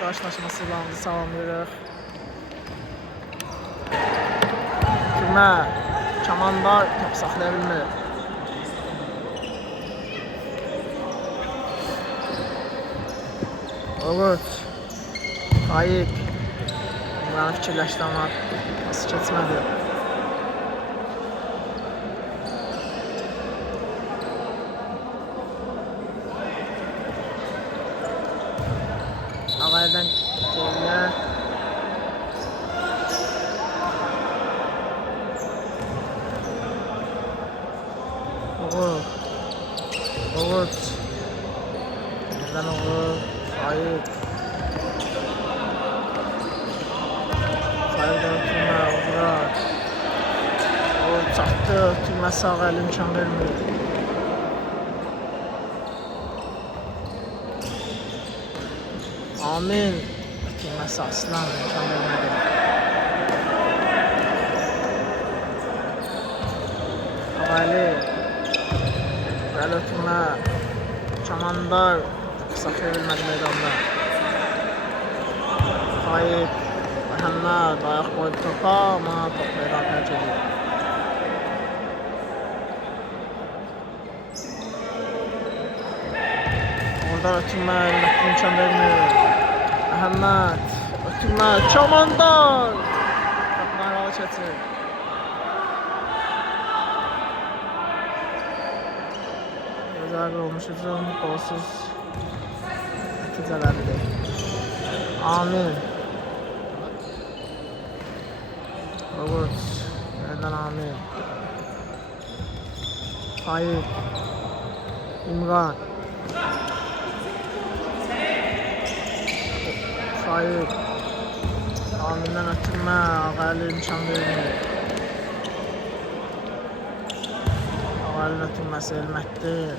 karşılaşması ilanı salamlayırıq. Türmə, Kamandar top saxlaya bilmir. Oğuz, Qayık. Bunları fikirləşdi ama nasıl keçmədi. Ağaydan geriyə. Oğuz. Nereden Oğuz? Qayık. Qayıqdan Türmə, Oğuzlar. Oğuz çatdı, Türmə sağ əli imkan vermir. Amin. Türməsi Aslan imkan vermədi. Ağaylı. Bəli Türmə. Kamandar saxlaya bilmədi meydanda. Qayık. Məhəmməd ayaq qoydu topa, amma top meydan tərk edir. Orada ötürmə, əlbəttə imkan vermir. Məhəmməd, ötürmə, Kamandar! Qapını aralı keçir. Gözəl olmuş hücum, qolsuz nəticələridir. Amin. Oğuz, yerdən Amin. Qayık. İmran. Qayık. Amindən ötürmə, Ağaylı imkan vermir. Ağaylı ötürməsi Elmətdir.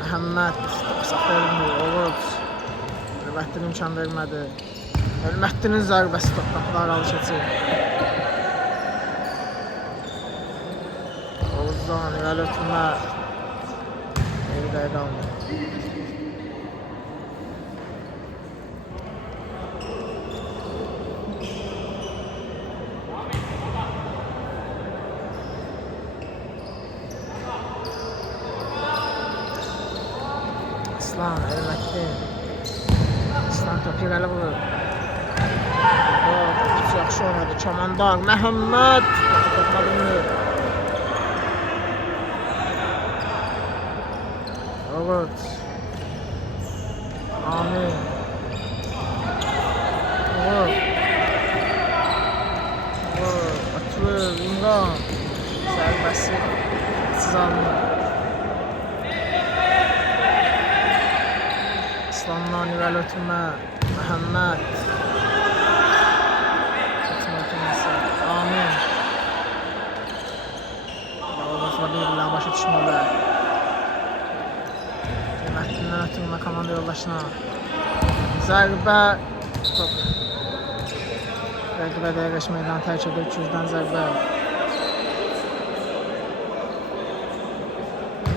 Məhəmməd, saxlaya bilmir. Oğuz. Elmətdir imkan vermədi. Elmətdinin zərbəsi topda aralı keçir. Oğuzdan irəli ötürmə. Bir dəqiqə aldı. Aslan, Elmətdir. Aslan topu irəli vurur. Çox yaxşı oynadı. Kamandar, Məhəmməd. Topa bilmir. Oğuz. Amin. Oğuz. Atılır, İmran. Zərbəsi siz alınır. Aslandan irəli ötürmə. Məhəmməd. Amin. Babasına bir-birlə başa düşmürlər. Məhdindən ötürmə komanda yoldaşına. Zərbə. Top. Rəqibə dəqiqəş meydanı tərk edir. 200-dən zərbə.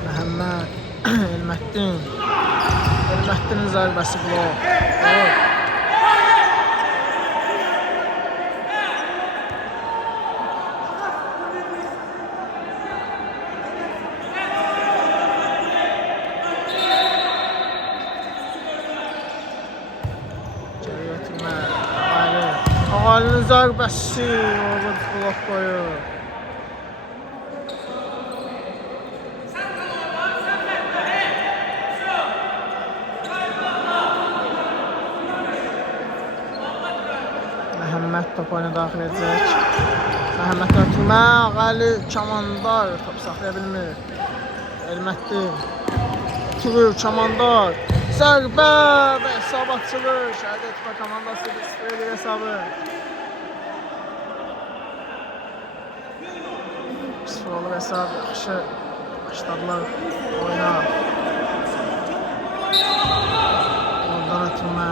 Məhəmməd. Elmətdin. Elmətdinin zərbəsi blok. Ağaylı'nın zərbəsi. Oğuz blok qoyur. Məhəmməd top oyuna daxil edəcək. Məhəmməd ötürmə. Ağaylı Kamandar top saxlaya bilmir. Elmətdir. Ötürür Kamandar. Zərbə və hesab açılır. Şəhid Etibə komandası 1-0 edir hesabı. 1-0 olur hesab. Yaxşı başladılar oyuna. Oradan ötürmə.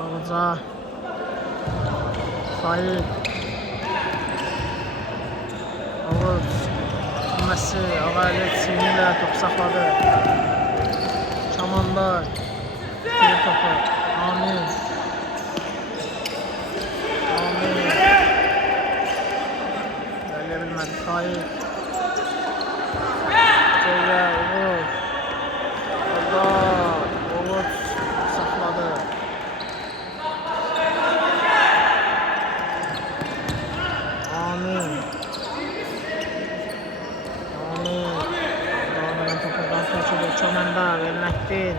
Ağuca. Qayık. Oğuz. Ötürməsi. Ağaylı çiynilə top saxladı. Kamandar. Bir topu. Amin. Çamandar, Elməddin.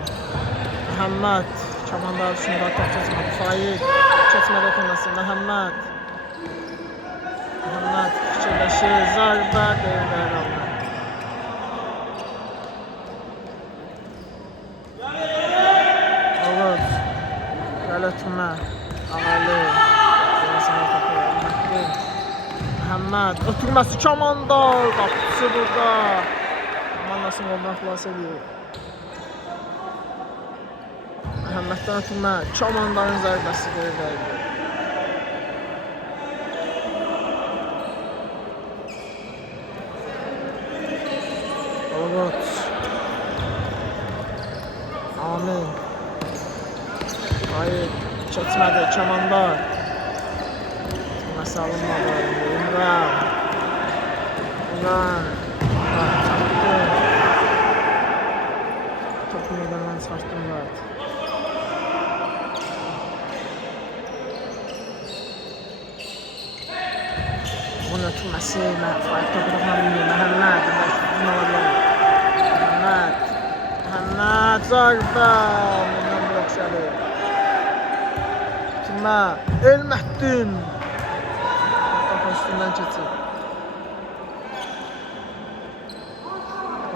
Məhəmməd. Çamandar üçün də top keçmədi. Faiq. Keçmədi oturması. Məhəmməd. Məhəmməd fikirləşir. Zərbə deyil Qeyranlı. Oğuz. Gələtmə. Ağalı. Yarasana topu. Elməddin. Məhəmməd. Ötürməsi Çamandar. Qapısı burada. Komandasını qoldan xilas edir. Məhəmməddən ötürmə. Çamandarın zərbəsi qeyrdəydi. Oğuz. Amin. Hayır. Keçmədi. Çamandar. Tutması alınmadı. İmran. İmran. Çaktı. Top meydandan çıxartdım rahat. Bunun ötürməsi Faiq topu toxuna Məhəmməd. Məhəmməd. Məhəmməd. Zərbə. Məndən blok şəli. Ötürmə. Elməddin. Topu üstündən keçir.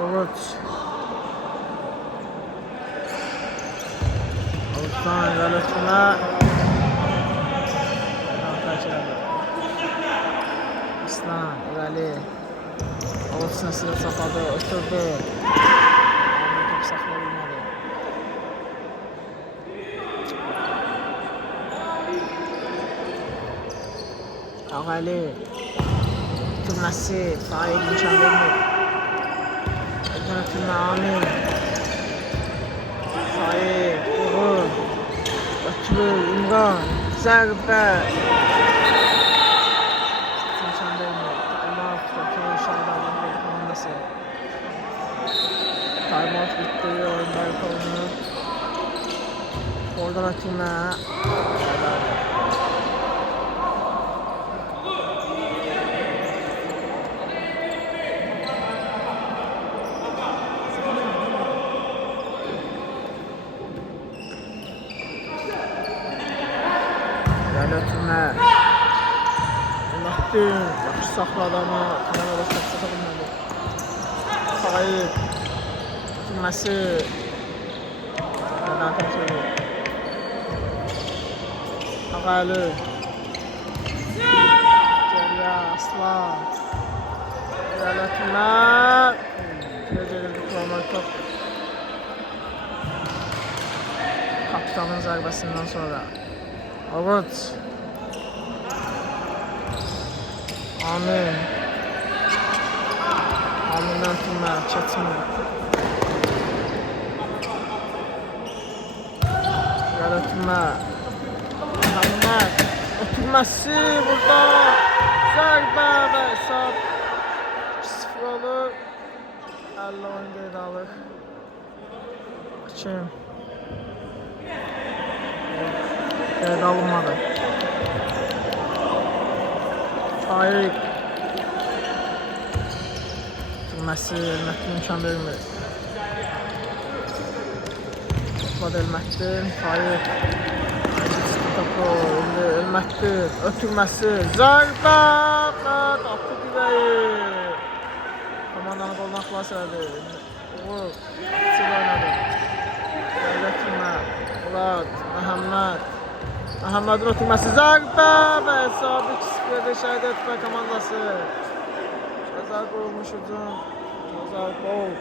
Oğuz. Oğuzdan gələtmə. İslam, İrəli. Oğuz sinəsilə saxladı, ötürdü. Amir top saxlaya bilmədi. Ağəli. Ötürməsi, Faiq imkan vermir. Eldən ötürmə Amir. Faiq, Uğur. Ötürür, İmran. Zərbə. Timeout bitti, oyunlar kalınır. Oradan atayım Gələtmə. Elməddin. Yaxşı saxladı ama kanala da saxlata bilmədi. Faiq. Tutması. Nədən təşəkkür. Ağalı. Geriyə Aslan. Gələtmə. Gözəli bir top. Kapitanın zərbəsindən sonra. Oğuz. Amin. Amindən ötürmə, keçmə. Gəl ötürmə. Məhəmməd. Ötürməsi burada. Zərbə və hesab 2-0 olur. 50 oyun qeydə alır. Kim? Qeydə alınmadı. Faiq. Tutması Elməddin imkan vermir. Topladı Elməddin. Faiq. Topu Elməddin. Ötürməsi. Zərbə. Qapı dirəyi. Komandanı qoldan xilas elədi. Uğur. Çil oynadı. Gələtmə. Murad. Məhəmməd. Məhəmmədin ötürməsi. Zərbə və hesabı 2-0'da Şəhid Etbə komandası. Gözəl qurulmuş hücum. Gözəl gol.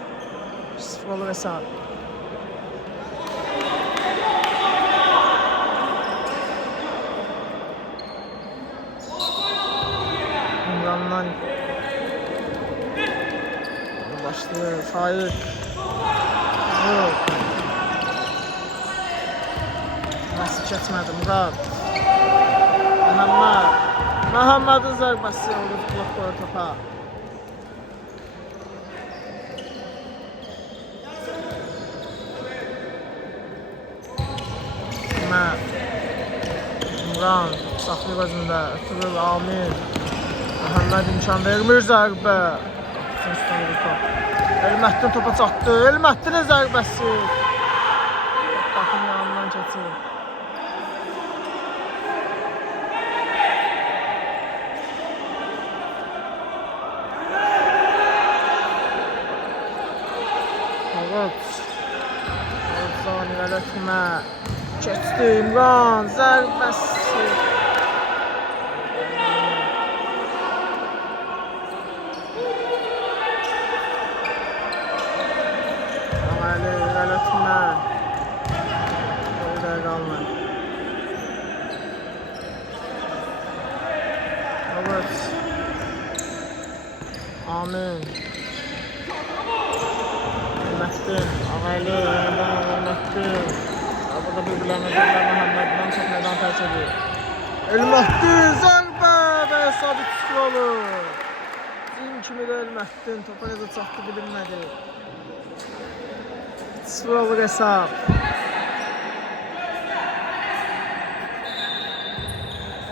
2-0 olur hesab. İmrandan başlıyor. Faiq. Uğur. Nasıl keçmədi Murad. Məhəmməd. Məhəmmədin zərbəsi olur. Blok qoyur topa. İmran saxlayıb özündə. Ötürür Amir. Məhəmməd imkan vermir zərbə. Üstünü top. Elməttin topa çatdı. Elməttinin zərbəsi. Takım yanından keçir. Evet. Zani ötmə. Keçdi İmran zərbəsi. Evet. Amin. Elməttin. Ağaylı. Elməttin. Burada birbirlerine görürler Məhəmməddən çox meydan tərk edir. Elməttin zərbə və sabit skor olur. Zin kimi də Elməttin topa necə çatdı bilinmədi. 0 olur hesab.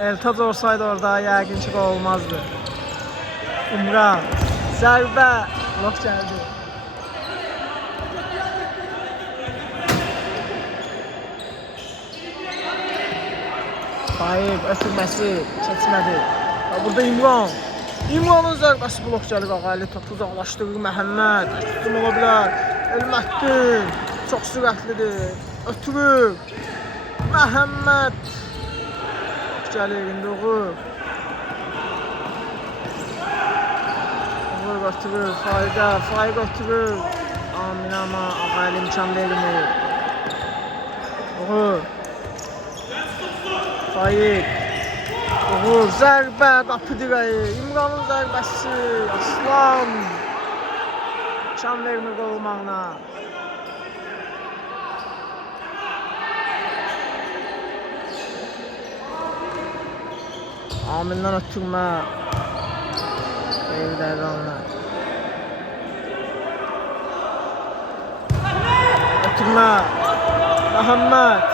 Eltac olsaydı orada yəqin ki gol olmazdı. İmran zərbə blok gəldi. Faiq ötürməsi keçmədi. Burada İmran. İmranın zərbəsi blok gəlir ağaylı topu uzaqlaşdırır Məhəmməd. Üstüm ola bilər. Elməttin çox sürətlidir. Ötürür. Məhəmməd gəlir indi uğur. Uğur götürür. Faiq ötürür. Amin ama ağaylı imkan vermir. Uğur. Faiq. Uğur zərbə qapı dirəyi. İmranın zərbəsi. Aslan. İmkan vermir gol olmağına. Amindən ötürmə. Bir dəqiqə onlar. Ötürmə. Məhəmməd.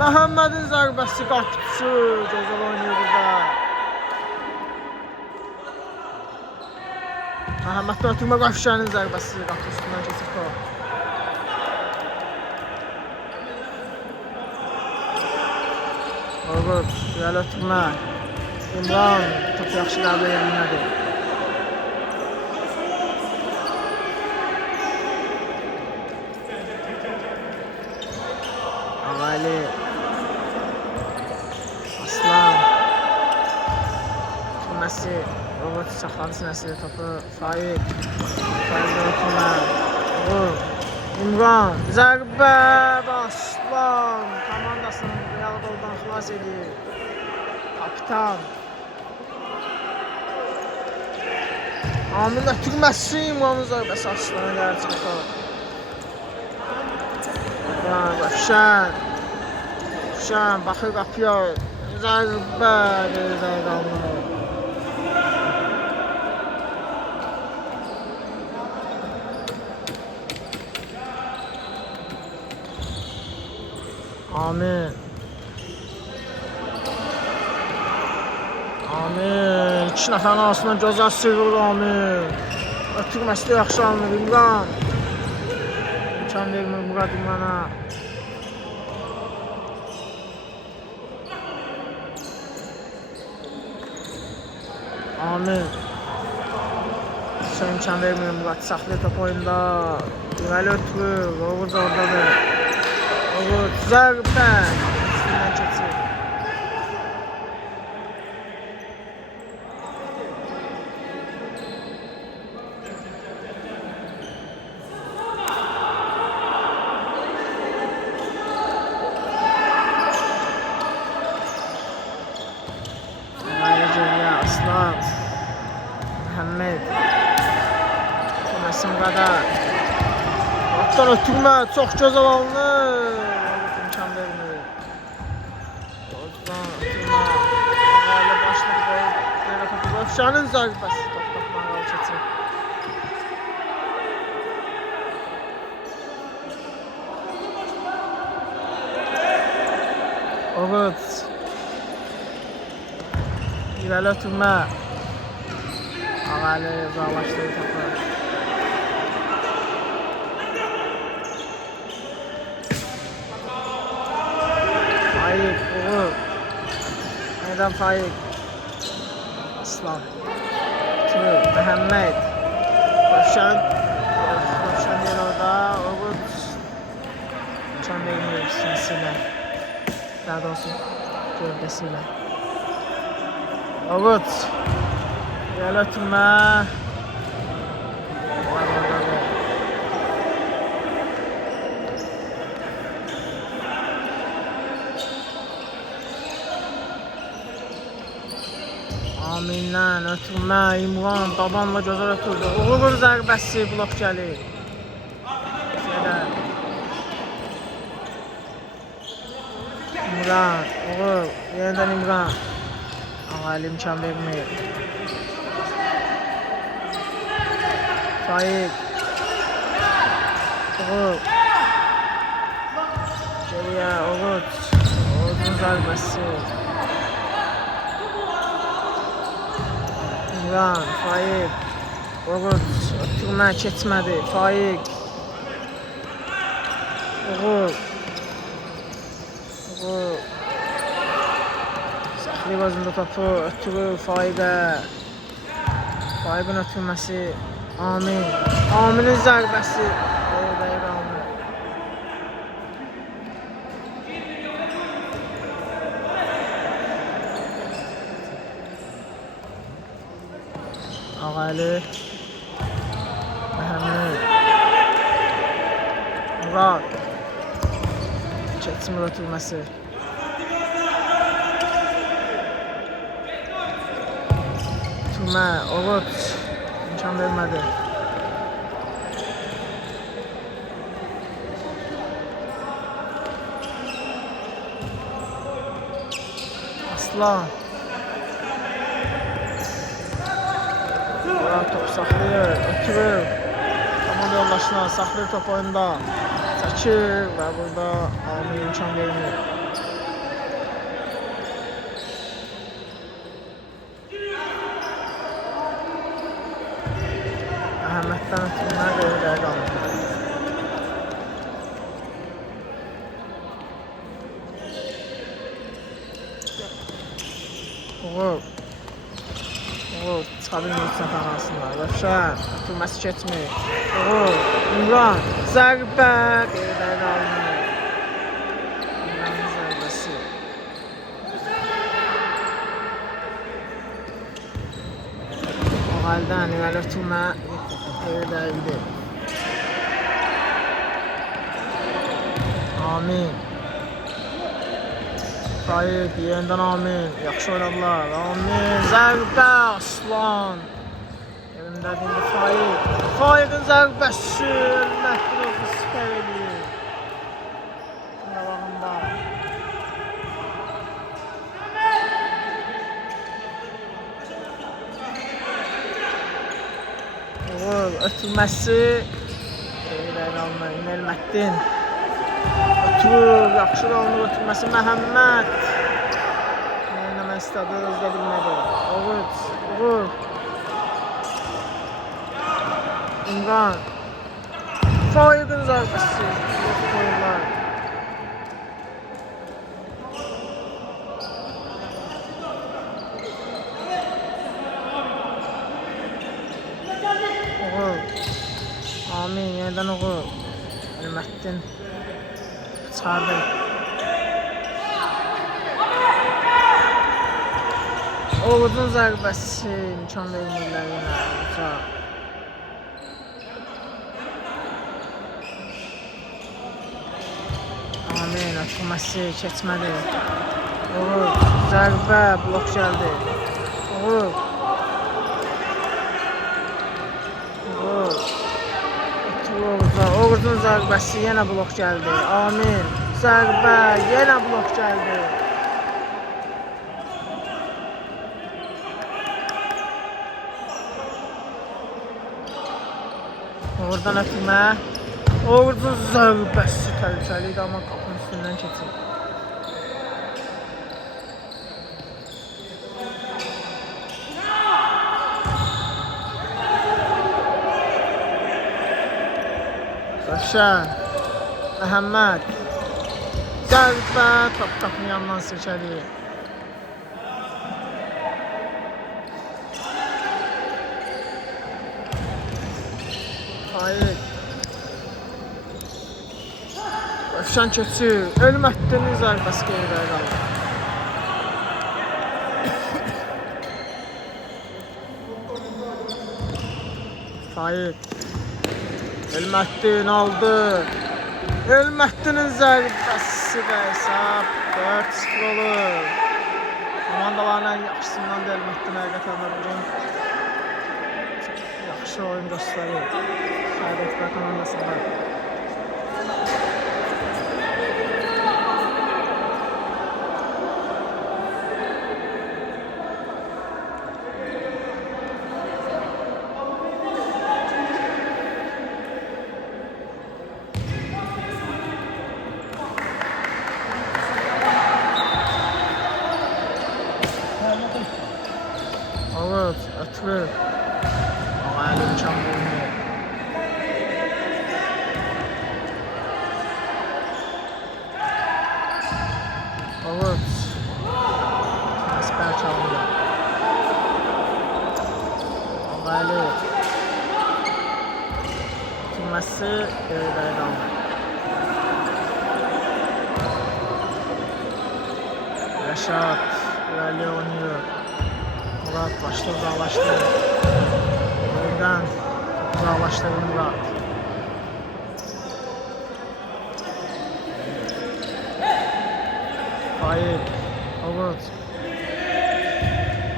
Məhəmmədin zərbəsi qapıçı. Gözəl oynayır burada. Məhəmməddən ötürmə Qafşənin zərbəsi. Qapı üstündən keçib top. Olur. Güzel ötürmə. İmran top yaxşı qəbul edilmədi. Ağaylı. Aslan. Ötürməsi. Robot saxladı sinəsində topu. Faiq. Faiqdən ötürmə. Uğur. İmran. Zərbə. Aslan. Komandasını Real goldan xilas edir. Kapitan. Amin ötürməsi İmranın zərbəsi Aslana gəlir çıxır. Qafşən. Qafşən baxır qapıya. Zərbə bir dəqiqə alınır. Amin. Amin. İki nəfərin arasından gözəl sıyrılır Amin. Ötürməsi də yaxşı alınır İmran. İmkan vermir Murad İmrana. Amin. Sən imkan vermir Murad. Saxlayır top oyunda. Deməli ötürür. Oğuz oradadır. Oğuz zərbə. Üstündən keçir. Aslan. Məhəmməd. Məsim qədər. Altdan ötürmə. Çox gözəl alınır. İmkan vermir. Altdan ötürmə. Ağaylı başını qoyub. Qafşənin zərbəsi. Top tapmağa keçir. Evet. İrəli ötürmə. Ağaylı uzaqlaşdırır topu. Neden Faik? Aslan. Tüh, Mehmet. Başan. Başan yer orada. Oğuz. Çan vermiyor sinsiyle. Daha doğrusu gövdesiyle. Oğuz. Gel oturma. Amindən ötürmə, İmran dabanla gözəl ötürdü. Uğur zərbəsi blok gəlir. İmran, Uğur, yenidən İmran. Ağaylı imkan vermir. Faik. Uğur. Geriyə, Uğur. Uğur'un zərbəsi. İmran, Faik. Uğur, ötürmə keçmədi. Faik. Uğur. Uğur. Saxlayıb özündə topu, ötürür Faikə. Faik'in ötürməsi. Amin. Amin'in zərbəsi. Deyir Amin. Ağaylı. Məhəmməd. Murad. Keçmir ötürməsi. Ötürmə, Oğuz. İmkan vermədi. Aslan. Top saxlayır, ötürür. Komanda yoldaşına saxlayır top oyunda. Çəkir və burada Amin imkan vermir. Məhəmməddən ötürmə qeyriyə qalır. Uğur. Uğur çıxa bilmirsən arasında. Rövşən, ötürməsi keçmir. Uğur, İmran, zərbə qeyriyə qalır. İmranın zərbəsi. Ağaylıdan irəli ötürmə qeyriyə qalır. Amin. Faik, yenidən Amin. Yaxşı oynadılar. Amin. Zərbə, Aslan. Yerindədir indi Faik. Faik'in zərbəsi. Məhdir oldu, süper eləyir. Qabağında. Uğur, ötürməsi. Qeyriyə qalmır. Elməddin. Ötürür, yaxşı qalmır ötürməsi Məhəmməd. Yenə istədi, özdə bilmədi. Oğuz, Uğur. İmran. Faik'in zərbəsi. Yox qoyurlar. Uğur. Amin, yenidən Uğur. Elməddin. Çıxardı. Oğuz'un zərbəsi imkan vermirlər yenə. Amin, ötürməsi keçmədi. Uğur, zərbə, blok gəldi. Uğur. Uğur. Oğuz'un zərbəsi yenə blok gəldi. Amin. Zərbə, yenə blok gəldi. Uğur'dan ötürmə. Oğuz'un zərbəsi təhlükəliydi, amma qapının üstündən keçir. Rövşən, Məhəmməd. Zərbə, top qapının yanından silkəliyir. Öfşan keçir. Ölmətdinin zərbəsi qeyridə qaldı. Faik. Ölmətdin aldı. Ölmətdinin zərbəsi və hesab 4-0 olur. Komandaların ən yaxşısından da Ölmətdin həqiqətən də bugün yaxşı oyun göstərir. Şəhidətlər komandasında. Evet, ötürü. Ama elim çamurlu. Evet. Esper çalındı. Ama eli. Tutulması geride kaldı. Reşat ilerliyor oynuyor. Murat başta uzaklaştı. Oyundan uzaklaştı Murat. Faik. Ovut.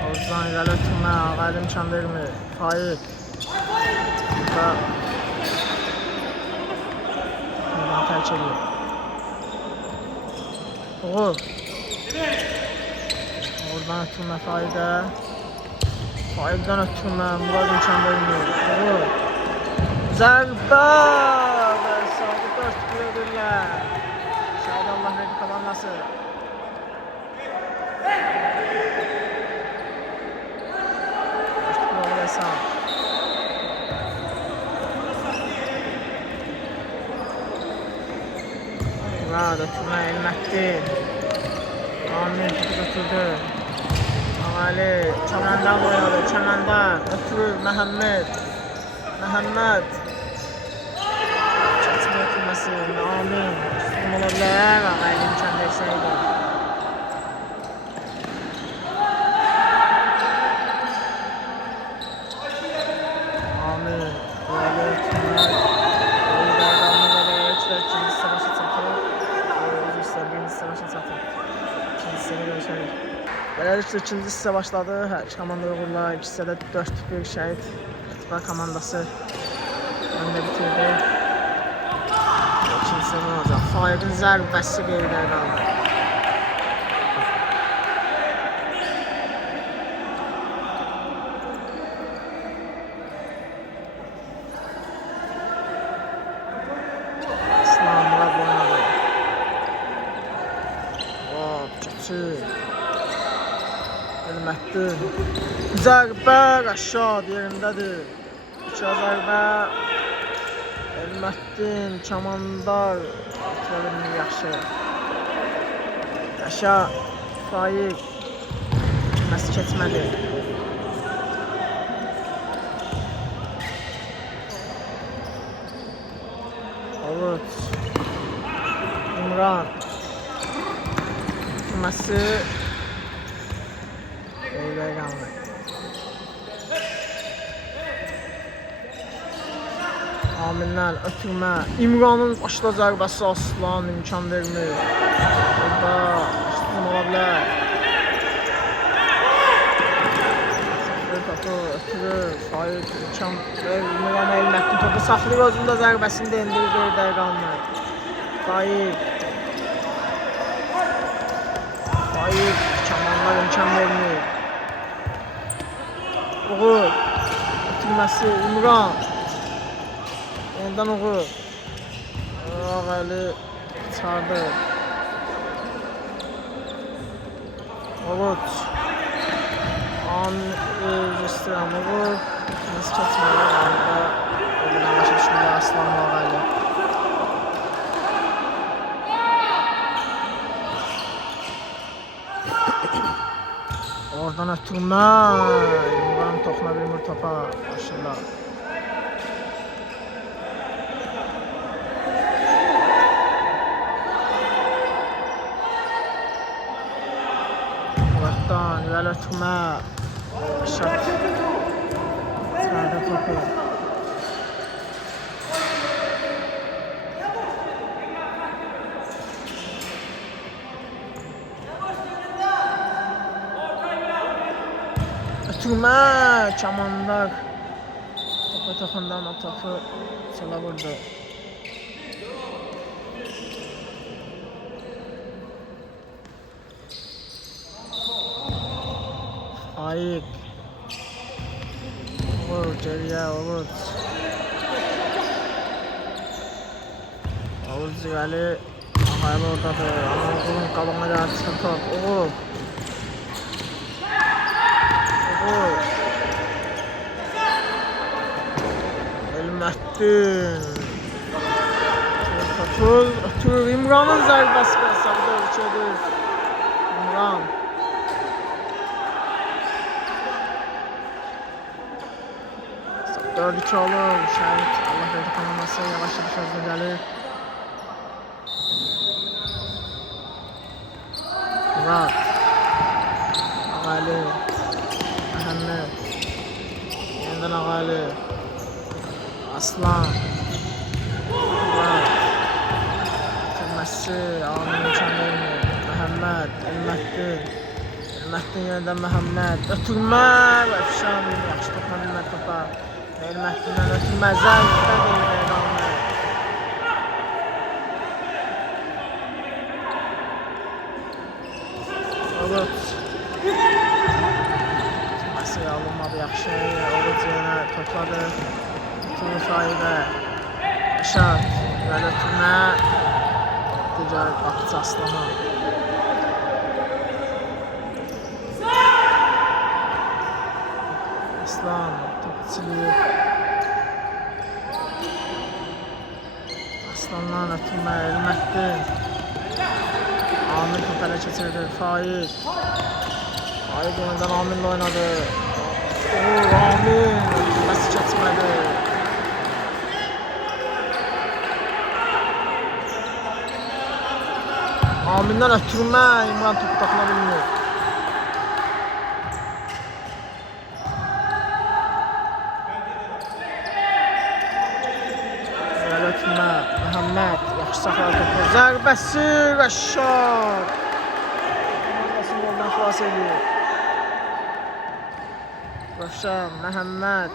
Ovut'dan ilerle tutma. Ağayla imkan vermir. Faik. Burada buradan terk ediyor. Oğuz. Oradan ötürmə Faik'e. Faik'den ötürmə. Murad imkan vermir. Oğuz. Zərbə. Və sadı 4-1 edirlər. Şahid Allah verdi komandası. Murad ötürmə Ölmətdin. Amin topu götürdü. Ali çəməndən qoyuldu. Çəməndən ötürür Məhəmməd. Məhəmməd. Çəçmə ötürməsi. Amin. Üstüm ola bilər. Ağayla imkan versəydi. Amin. Böyle ötürmək. Beləliklə ikinci hissə başladı. Hər iki komanda uğurla. İki hissədə 4-1 Şəhid İttifaq komandası önde bitirdi. İkinci hissə nə olacaq? Faik'in zərbəsi qeyridə qaldı. İslam Murad oynadı. Hop, keçir. Ölmətdin. Zərbə Rəşad yerindədir. İki zərbə. Ölmətdin, Çamandar. Bitirilmir yaxşı. Rəşad, Faik. Məs keçmədi. Ovut. İmran. Tutması. Aminlər ötürmə. İmranın başla zərbəsi Aslan imkan vermir. Burada üstün ola bilər. Topu ötürür. Faik imkan vermir. Ölmətdin topu saxlayır özündə zərbəsini də endirir qeyridə qalmır. Faik. Faik Çamanlar imkan vermir. Uğur. Ötürməsi İmran. Yeniden Uğur. Ağaylı çağırdı. Ovut. İstirham Uğur. Nasıl keçməli qaldı. Öbürdən başa düşməli Aslan Ağaylı. Oradan ötürmə. İmran toxuna bilmir topa. Başında. ötürmə. Şat. Çıxardı topu. Ötürmə. Çamandar. Topa toxundu ama topu sola vurdu. Ayık. Vur geriye Oğuz. Oğuz Zigali. Ağaylı oradadır. Ama Oğuz'un qabağına gəldi çıxın top. Oğuz. Oğuz. Elməttin. Topu ötür. İmran'ın zərbəsi və sabda ölçədir. İmran. Dördü ki olur. Şəhid Allah verdi kanalması. Yavaş yavaş özünə gəlir. Murat. Ağali. Məhəmməd. Yeniden Ağali. Aslan. Murat. Kırmızı. Amin Çanlı'yını. Məhəmməd. Elməttin. Elməttin yeniden Məhəmməd. Ötürmə. Və Əfşan. Yaxşı topa Elmət topa. Elmətdindən ötürmə. Zəngdə deyil Elmət. Oğuz. Masaya alınmadı yaxşı. Oğuz yenə topladı. Turu sahibi. Işat. Belə ötürmə. Digər Bakıcı Aslanı. Aslan. Topu çiliyib. Aslandan ötürmə. Elməttin. Amin topara keçirdi. Faik. Faik oyundan Amin'le oynadı. Amin. Nasıl geçmedi. Amin'den ötürmə. İmran topu takına bilmiyor. Ötürmə. Məhəmməd. Yaxşı saxladı topu. Zərbəsi və şut. Komandasını goldan xilas edir. Rövşən, Məhəmməd.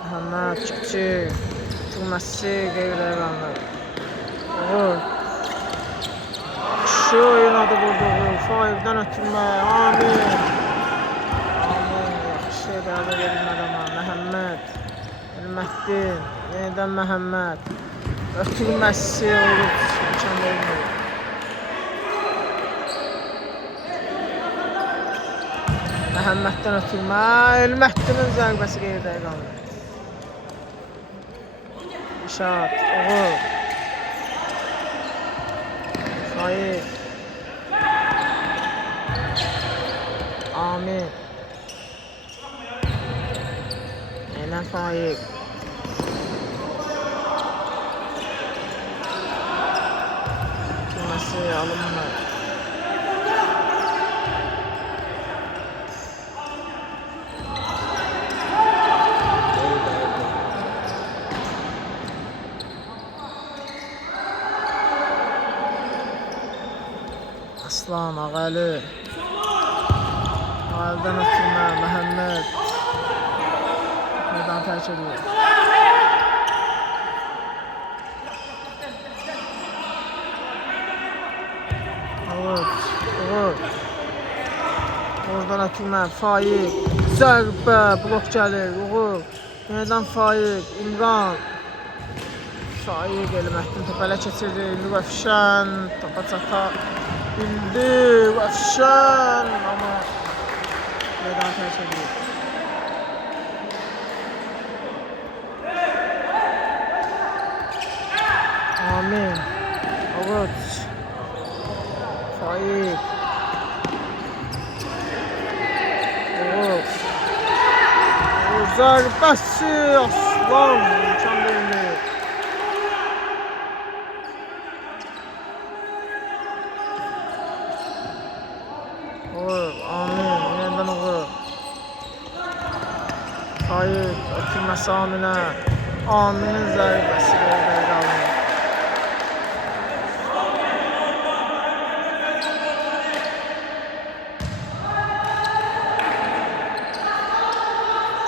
Məhəmməd, Çəkçi. Türməsi, qeyri-əqanlı. Uğur. Şu oynadı vurduğu. Faikdən ötürmə. Amin. Amin. Yaxşı qəbul edilmədi ama. Məhəmməd. Elməttin. Yeniden Məhəmməd. Ötürməsi olur. İmkan vermir. Məhəmməddən ötürmə. Elmətdinin zərbəsi qeyri-əqanlı. İşat. Oğul. Faik. Amin. Yenə Faik. Tutması alınma. Aslan, Ağali. Ağali'den ötürmə. Məhəmməd. Meydan tərk ediyor. Uğur. Oradan ötürmə. Faik. Zərbə. Blok gəlir. Uğur. Yeniden Faik. İmran. Faik Elməttin topu ələ keçirdi. Rövşən. Topa çata bildi. Rövşən. Ama meydan tərk ediyor. Amin. Oğuz. Faik. Oğuz. Zərbəsi Aslan. İmkan vermir. zərbəsi Aminə. Aminin zərbəsi yerdə qalır.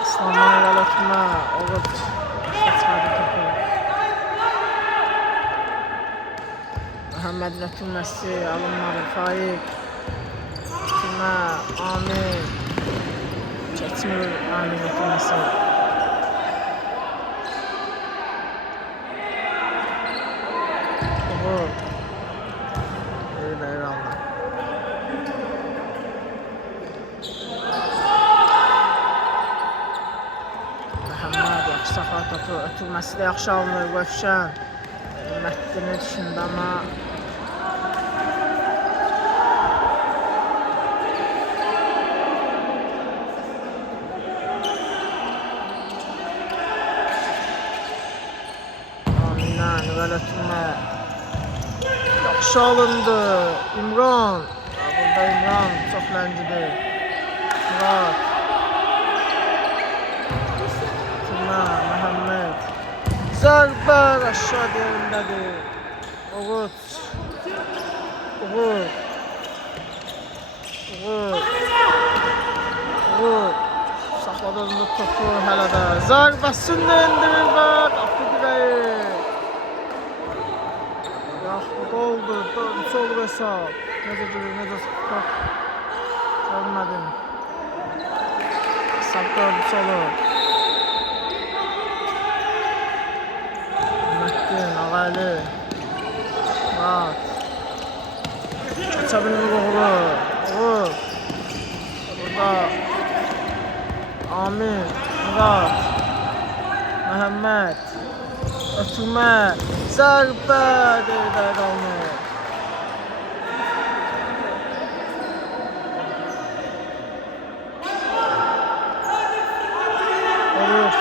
İslamdan yalatma. Olur. Çıxardı topu. Məhəmmədin ötürməsi alınmadı. Faiq. Ötürmə. Amin. Keçmir Amin ötürməsi. Uğur. Yerdə qaldı. Məhəmməd yaxşı saxlar topu. Ötürməsi də yaxşı alınır. Rövşən. Məddini düşündü amma Aminən evvel ötürmə. Yaxşı alındı. İmran. Burada İmran çox ləncidir. Murat. Ötürmə. Məhəmməd. Zərbə aşağı yerindədir. Oğuz. Uğur. Uğur. Uğur. Saxladı topu hələ də. Zərbəsini də indirir və qapı dirəyi. Yaxşı qoldur. 4-3 olur hesab. Necə durur, necə top. Görmədim. Hesab 4-3 olur. Ağaylı. Murat. Geçə bilmir Uğur. Uğur. Burada. Amin. Murat. Məhəmməd. Ötürmə. Zərbə. Yerdə qalır. Oruç.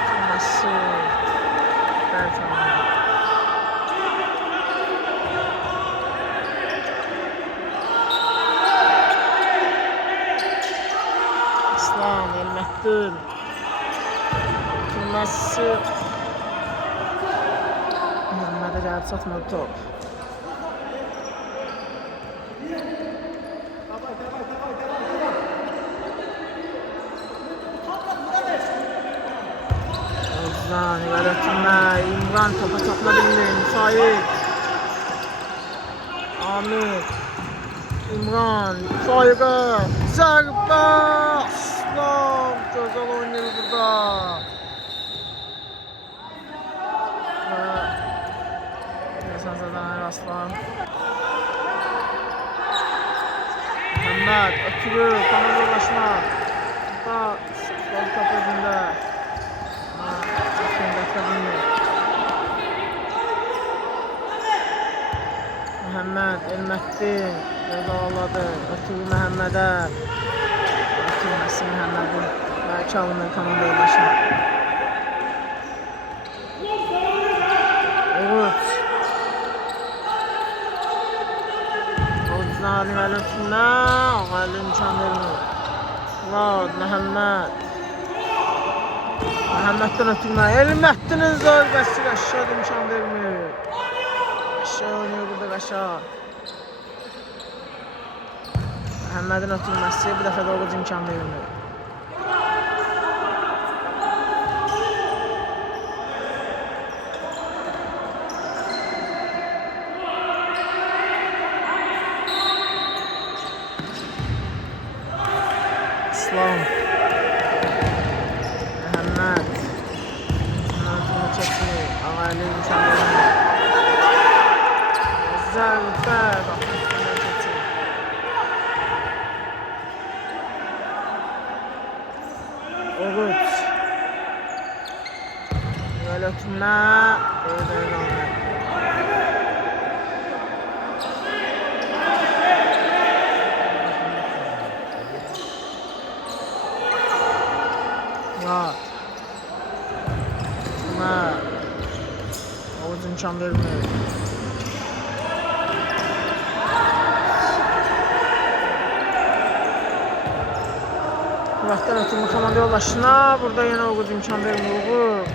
Ötürməsi. İslam, Elməddin. Ötürməsi. Məhəmmədə gəlib çatmadı top. Oğuzdan, evvel ötürmə. İmran topa çatma bilmir. Müsait. Amir. İmran. Faiqə. Zərbə. Aslan. Gözəl oynayır burada. Nəsən zadan Aslan. Məhəmməd. Ötürür. Kanal ulaşma. Burada. Saxladı top özündə. Məhəmməd, Elməddin Gözaladı, ötürü Məhəmmədə. Ötürməsi Məhəmmədin. Bəlkə alınır komanda yoldaşına. Oğuz. Oğuzdan Ali Vəli ötürmə. Ağaylı imkan vermir. Murat, Məhəmməd. Məhəmməddən ötürmə. Elməddinin zərbəsi aşağı imkan vermir. Aşağı oynuyor burada aşağı. Məhəmmədin ötürməsi bir dəfə də Oğuz imkan vermir. İslam. Məhəmməd. Məhəmmədin çəkir. Ağaylı imkan vermir. Zərbə. Baxımdan keçir. Oğuz. Böyle ötürmə. Böyle qalır. Murat. Ötürmə. Oğuz imkan vermir. Murat'tan ötürmüş komanda yoldaşına. Burada yine Oğuz imkan vermiyor. Oğuz.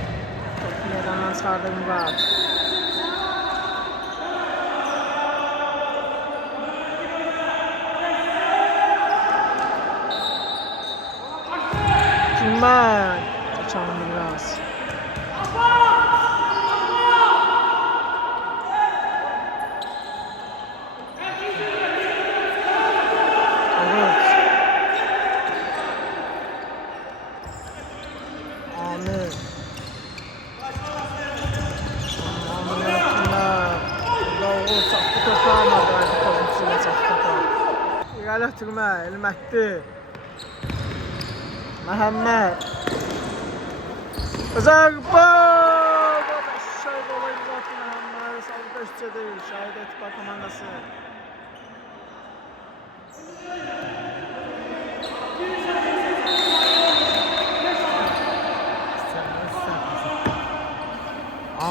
Topu meydandan çıxardı Murat. Cümmen. Açalım biraz. İlerlettirme, Elmətdi. Məhəmməd. Zərba! Şahid olaydı zaten Məhəmməd. Sağlıqda işçi değil. Şahid Etibar komandası.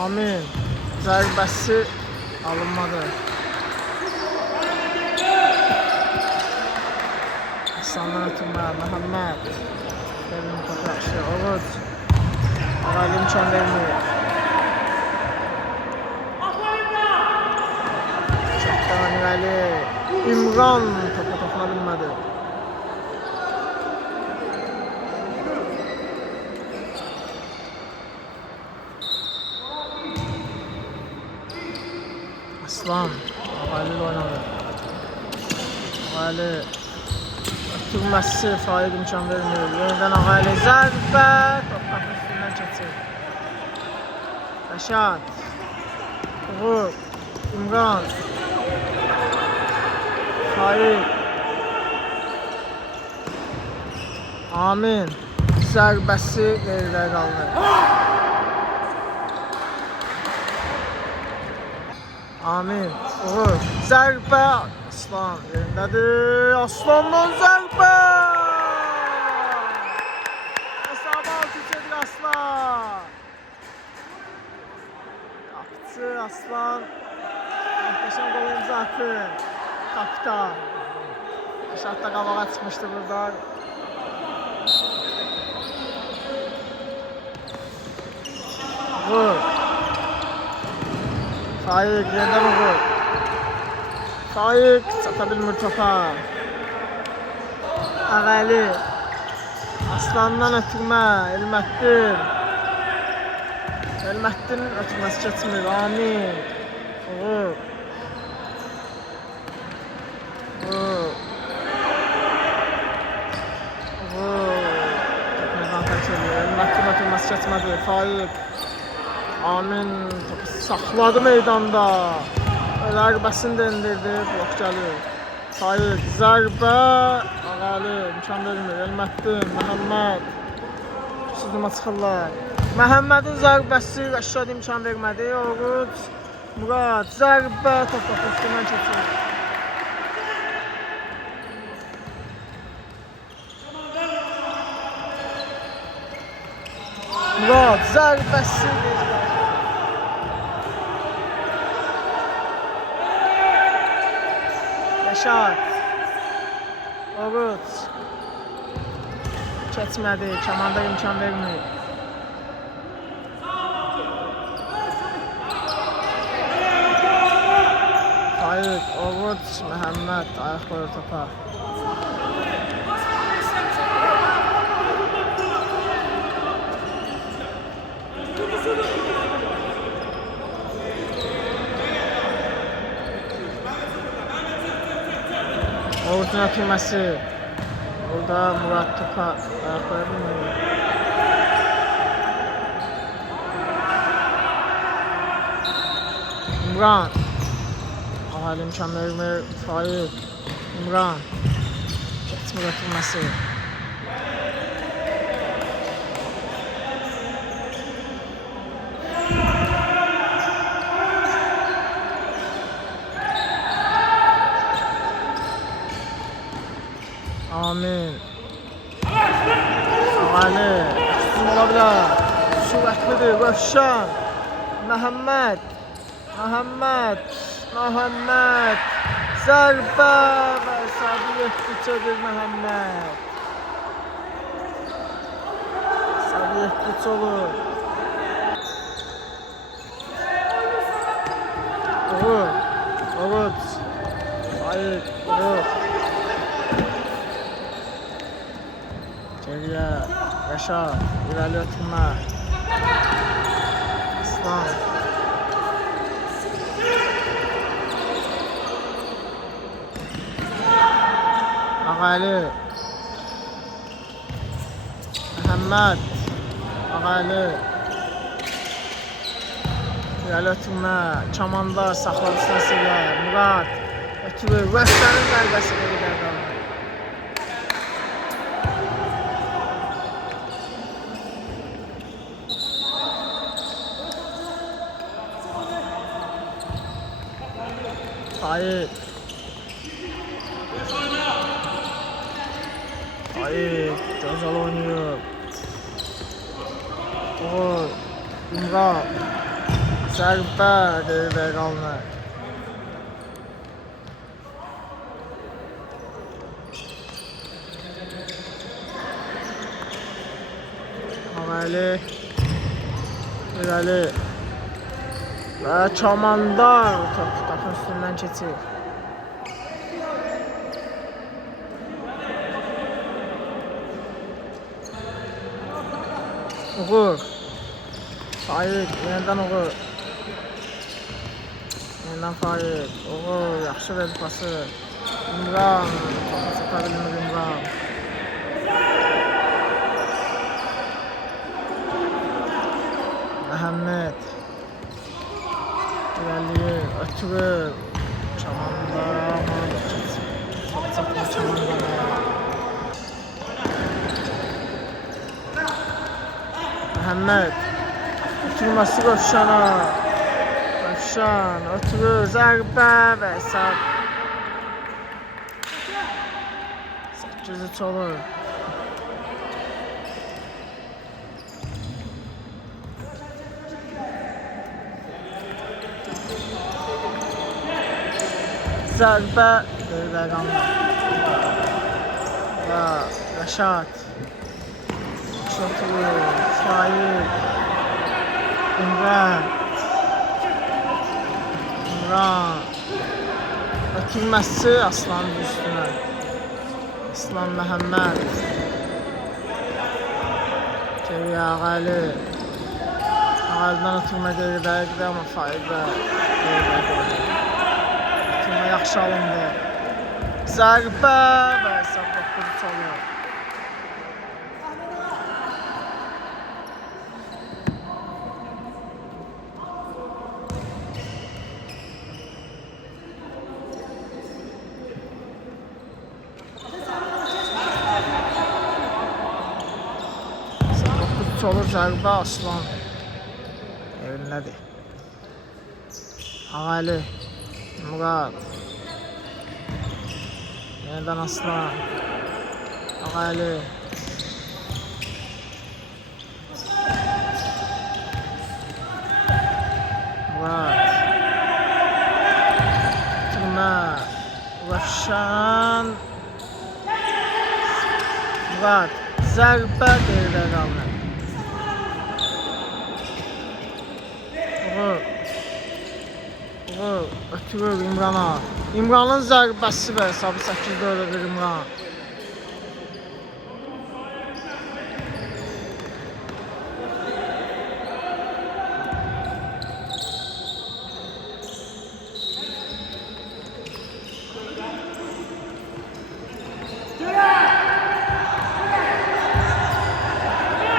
Amin. Zərbəsi alınmadı. Aslandan ötürmə, Məhəmməd. Verin topu yaxşı, Oğuz. Ağaylı imkan vermir. Çəkdən İrəli. İmran topa toxuna bilmədi. Aslan. Ağaylı ile oynadı. Ağaylı. Ötürməsi Faiq imkan vermiyor. Yenidən Ağaylı zərbə. Top qapının üstündən keçir. Rəşad. Uğur. İmran. Faiq. Amin. Zərbəsi geridə qaldı. Amin. Uğur. Zərbə. Aslan yerindədir. Aslandan zərbə. Hesabı alt içedir Aslan. Yaptı Aslan. Muhteşem gol imza attı. Kapitan. Rəşad da qabağa çıxmışdı buradan. Uğur. Faiq yerdən Uğur. Faiq çata bilmir topa. Ağaylı. Aslandan ötürmə. Elmətdin. Elmətdin ötürməsi keçmir. Amin. Uğur. Uğur. Uğur. Toplardan tərk ediyor. Elmətdin ötürməsi keçmədi. Faiq. Amin. Topu saxladı meydanda. Zərbəsini də indirdi. Blok gəlir. Faiq. Zərbə. Ağaylı. İmkan vermir. Elmətdin. Məhəmməd. Sizimə çıxırlar. Məhəmmədin zərbəsi Rəşad imkan vermədi. Oğuz. Murad. Zərbə. Top üstündən keçir. Murad. Zərbəsi. Rəşad. Oğuz. Keçmədi. Komanda imkan vermir. Faiq. Oğuz. Məhəmməd. Ayaq qoyur topa. Oğuz'un atılması. Burada Murat topa ayakları bilmiyor. İmran. Ağaylı imkan vermir. Faiq. İmran. Keçmir atılması. Amin. Ağaylı. Üstün olabilir. Sürətlidir. Rövşən. Məhəmməd. Məhəmməd. Məhəmməd. Zərbə. Və hesabı 7-3-dür Məhəmməd. Yetkiç olur. Uğur. Uğur. Hayır. Uğur. Geriye. Yaşar. İlerli ötürme. Aslan. Ağali. Məhəmməd. Ağali. İlerli ötürme. Çamandar. Saxladı səsilə. Murad. Ötürür. Vəşlərin zərbəsi qeydə qalır. Hayır. Hayır. Gözəl oynuyor. Uğur. İmran. Zərbə qeydə qalır. Ağali. İrəli. Və Çamandar topun üstündən keçir. Uğur. Faik. Yeniden Uğur. Yeniden Faik. Uğur. Yaxşı verdi pası. İmran. Topu sata bilmir İmran. Məhəmməd. İlerliyor, ötürür. Çamandar. Top çatma Çamandara. Məhəmməd. Ötürməsi Rövşana. Rövşan ötürür. Zərbə və hesab. 8-3 olur. Zərbə geridə qalır. Və Rəşad. Şotur, Faik. İmran. Ötürməsi Aslanın üstünə. Aslan Məhəmməd. Geriyə Ağali. Ağalidən ötürmə geridə idi, amma Faik də geridə qalır. Yaxşı alındı. Zərbə və hesab 9-3 olur. Hesab 9-3 olur. Zərbə Aslan. Evindədir. Ağali. Murad. Yeniden Aslan. Ağali. Murad. Tırma. Rövşan. Murad. Zərbə geridə qalır. Uğur. Ötürür İmran'a. İmran'ın zərbəsi və hesabı 8-4 edir İmran.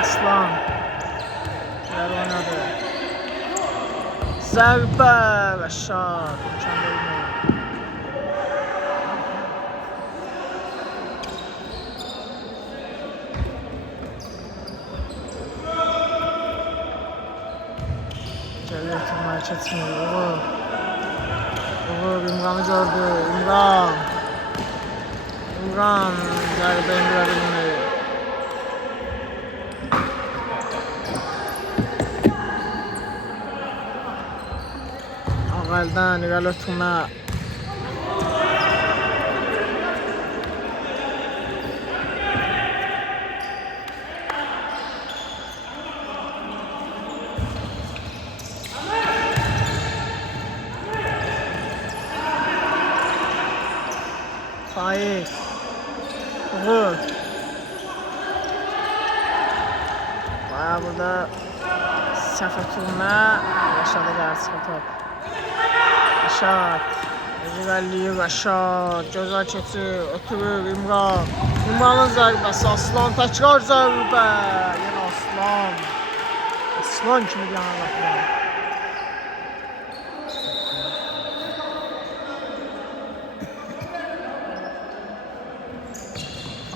Aslan. Gəl oynadı. Zərbə Rəşad. Mükəmməl. Geliyor tırnağı keçmiyor. Uğur İmran'ı gördü. İmran zərbə indirə bilmir. Ağaldan irəli ötürmə. Sait. Uğur. Baya burada səhv ötürmə. Rəşada gəlir çıxır top. Rəşad. Özgərliyi Rəşad. Gözəl keçir. Ötürür İmran. İmranın zərbəsi. Aslan təkrar zərbə. Yenə Aslan. Aslan kimi bir anlatlar.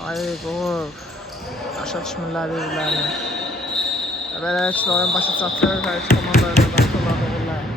Hayır, Uğur. Aşağı düşmürlər bir-birlərini. Belə ki, oyun başa çatır. Hər iki komandalarına